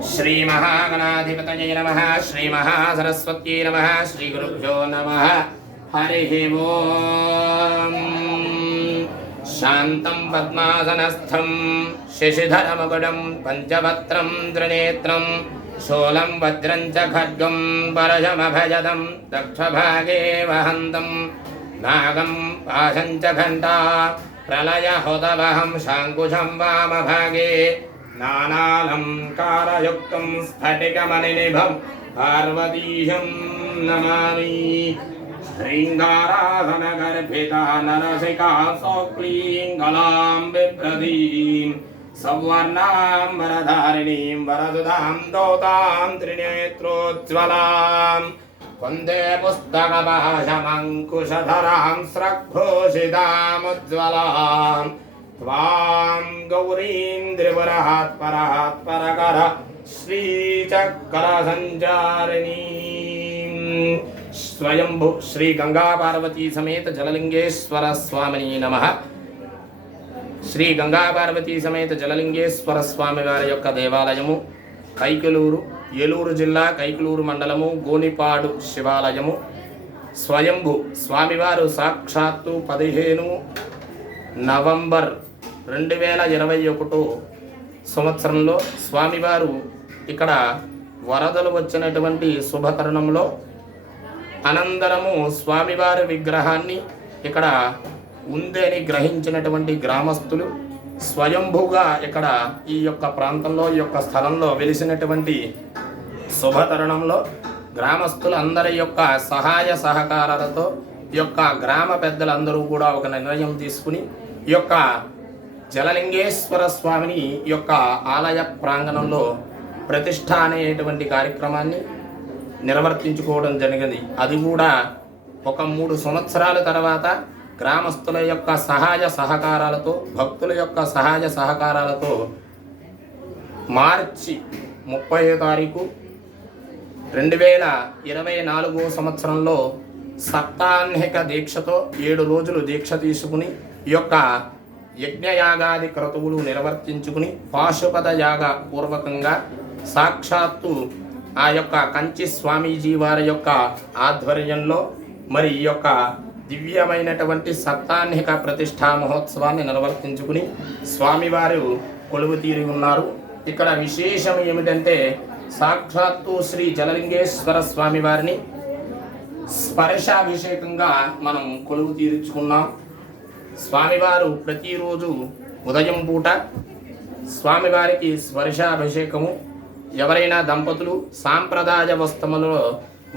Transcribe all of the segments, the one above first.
श्री महागणाधिपतये नमः। श्री महासरस्वत्यै नमः। श्री गुरुभ्यो नमः। हरिः ओम्। शान्तं पद्मासनस्थं शशिधरमकुटं पंचवक्त्रं त्रिनेत्रं शूलं वज्रं च खड्गं परशमभयदं दक्षभागे वहन्तं नागं पाशं च घण्टा प्रलयहुतवहं शाङ्कुशं वामभागे नानालङ्कारयुक्तं स्फटिकमणिनिभं पार्वतीशं नमामि। श्रृङ्गारासनगर्भिता नरसिका सौक्लीङ्गलां बिभ्रतीं सौवर्णां वरधारिणीं वरदुदां दोतां त्रिनेत्रोज्ज्वलां वन्दे पुस्तकपाशमङ्कुशधरां स्रग्भूषितामुज्ज्वलां त्वां गौरीं त्रिपुरहात्परहात्परकर श्रीचक्रसञ्चारिणीं स्वयंभू श्री गंगा पार्वती समेत जललिंगेश्वर स्वामिनी नमः। श्री गंगा पार्वती समेत जललिंगेश्वर स्वामी वाరి యొక్క దేవాలయము కైకలూరు ఏలూరు జిల్లా కైకలూరు మండలము గోనిపాడు శివాలయము స్వయంభూ స్వామివారు సాక్షాత్తు 15 నవంబర్ 2021 సంవత్సరంలో స్వామివారు ఇక్కడ వరదలు వచ్చినటువంటి శుభతరుణంలో అనంతరము స్వామివారి విగ్రహాన్ని ఇక్కడ ఉందని గ్రహించినటువంటి గ్రామస్తులు స్వయంభూగా ఇక్కడ ఈ యొక్క ప్రాంతంలో ఈ యొక్క స్థలంలో వెలిసినటువంటి శుభతరుణంలో గ్రామస్తులు అందరి యొక్క సహాయ సహకారాలతో ఈ యొక్క గ్రామ పెద్దలందరూ కూడా ఒక నిర్ణయం తీసుకుని ఈ యొక్క జలలింగేశ్వర స్వామిని ఈ యొక్క ఆలయ ప్రాంగణంలో ప్రతిష్ఠ అనేటువంటి కార్యక్రమాన్ని నిర్వర్తించుకోవడం జరిగింది. అది కూడా ఒక 3 సంవత్సరాల తర్వాత గ్రామస్తుల యొక్క సహాయ సహకారాలతో భక్తుల యొక్క సహాయ సహకారాలతో మార్చి 30వ తారీఖు 2024 సంవత్సరంలో సప్తాహ్నిక దీక్షతో 7 రోజులు దీక్ష తీసుకుని ఈ యొక్క యజ్ఞయాగాది క్రతువులు నిర్వర్తించుకుని పాశుపత యాగ పూర్వకంగా సాక్షాత్తు ఆ యొక్క కంచి స్వామీజీ వారి యొక్క ఆధ్వర్యంలో మరి ఈ యొక్క దివ్యమైనటువంటి సప్తాహ్నిక ప్రతిష్టా మహోత్సవాన్ని నిర్వర్తించుకుని స్వామివారు కొలువు తీరి ఉన్నారు. ఇక్కడ విశేషం ఏమిటంటే సాక్షాత్తు శ్రీ జలలింగేశ్వర స్వామి వారిని స్పర్శాభిషేకంగా మనం కొలువు తీర్చుకున్నాం. స్వామివారు ప్రతిరోజు ఉదయం పూట స్వామివారికి స్పర్శాభిషేకము ఎవరైనా దంపతులు సాంప్రదాయ వస్త్రములలో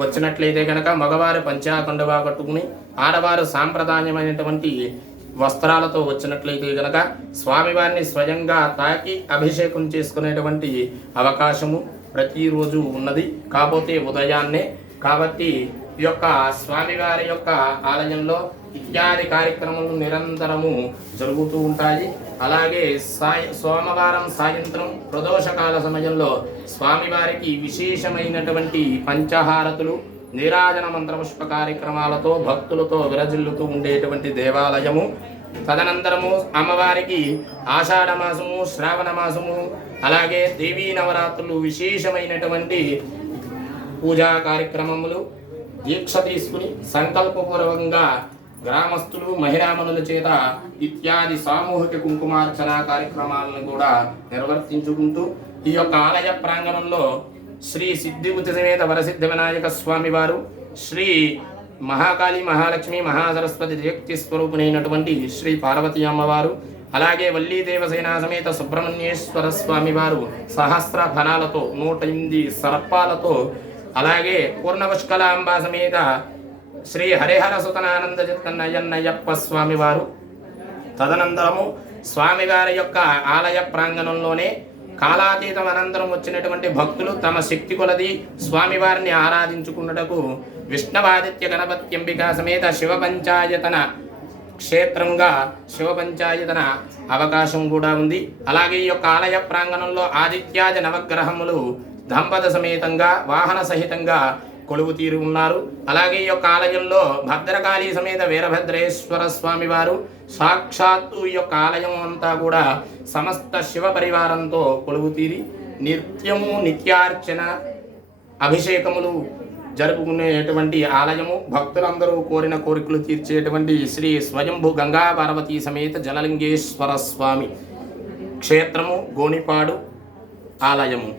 వచ్చినట్లయితే కనుక మగవారు పంచాకండువా కట్టుకుని ఆడవారు సాంప్రదాయమైనటువంటి వస్త్రాలతో వచ్చినట్లయితే కనుక స్వామివారిని స్వయంగా తాకి అభిషేకం చేసుకునేటువంటి అవకాశము ప్రతిరోజు ఉన్నది. కాకపోతే ఉదయాన్నే కాబట్టి ఈ యొక్క స్వామివారి యొక్క ఆలయంలో ఇత్యాది కార్యక్రమాలు నిరంతరము జరుగుతూ ఉంటాయి. అలాగే సోమవారం సాయంత్రం ప్రదోషకాల సమయంలో స్వామివారికి విశేషమైనటువంటి పంచహారతులు నీరాజన మంత్రపుష్ప కార్యక్రమాలతో భక్తులతో విరజిల్లుతూ ఉండేటువంటి దేవాలయము. తదనంతరము అమ్మవారికి ఆషాఢ మాసము శ్రావణ మాసము అలాగే దేవీ నవరాత్రులు విశేషమైనటువంటి పూజా కార్యక్రమములు దీక్ష తీసుకుని సంకల్పపూర్వకంగా గ్రామస్తులు మహిళామణుల చేత ఇత్యాది సామూహిక కుంకుమార్చన కార్యక్రమాలను కూడా నిర్వర్తించుకుంటూ ఈ యొక్క ఆలయ ప్రాంగణంలో శ్రీ సిద్ధిబుద్ధి సమేత వరసిద్ధ వినాయక స్వామి వారు శ్రీ మహాకాళి మహాలక్ష్మి మహాసరస్వతి శక్తి స్వరూపునైనటువంటి శ్రీ పార్వతీ అమ్మవారు అలాగే వల్లీ దేవసేన సమేత సుబ్రహ్మణ్యేశ్వర స్వామి వారు సహస్ర ఫలాలతో 108 సర్పాలతో అలాగే పూర్ణపుష్కలాంబ సమేత శ్రీ హరిహర సుతనానంద చిత్తన్నయ్యప్ప స్వామి వారు తదనంతరము స్వామివారి యొక్క ఆలయ ప్రాంగణంలోనే కాలాతీతం అనంతరం వచ్చినటువంటి భక్తులు తమ శక్తి కొలది స్వామివారిని ఆరాధించుకున్నటకు విష్ణవాదిత్య గణపత్యంబికా సమేత శివ పంచాయతన క్షేత్రంగా శివ పంచాయతన అవకాశం కూడా ఉంది. అలాగే ఈ యొక్క ఆలయ ప్రాంగణంలో ఆదిత్యాది నవగ్రహములు దంపత సమేతంగా వాహన సహితంగా కొలువు తీరు ఉన్నారు. అలాగే ఈ యొక్క ఆలయంలో భద్రకాళి సమేత వీరభద్రేశ్వర స్వామి వారు సాక్షాత్తు ఈ యొక్క ఆలయం అంతా కూడా సమస్త శివ పరివారంతో కొలువు తీరి నిత్యము నిత్యార్చన అభిషేకములు జరుపుకునేటువంటి ఆలయము. భక్తులందరూ కోరిన కోరికలు తీర్చేటువంటి శ్రీ స్వయంభు గంగా పార్వతీ సమేత జలలింగేశ్వర స్వామి క్షేత్రము, గోనిపాడు ఆలయము.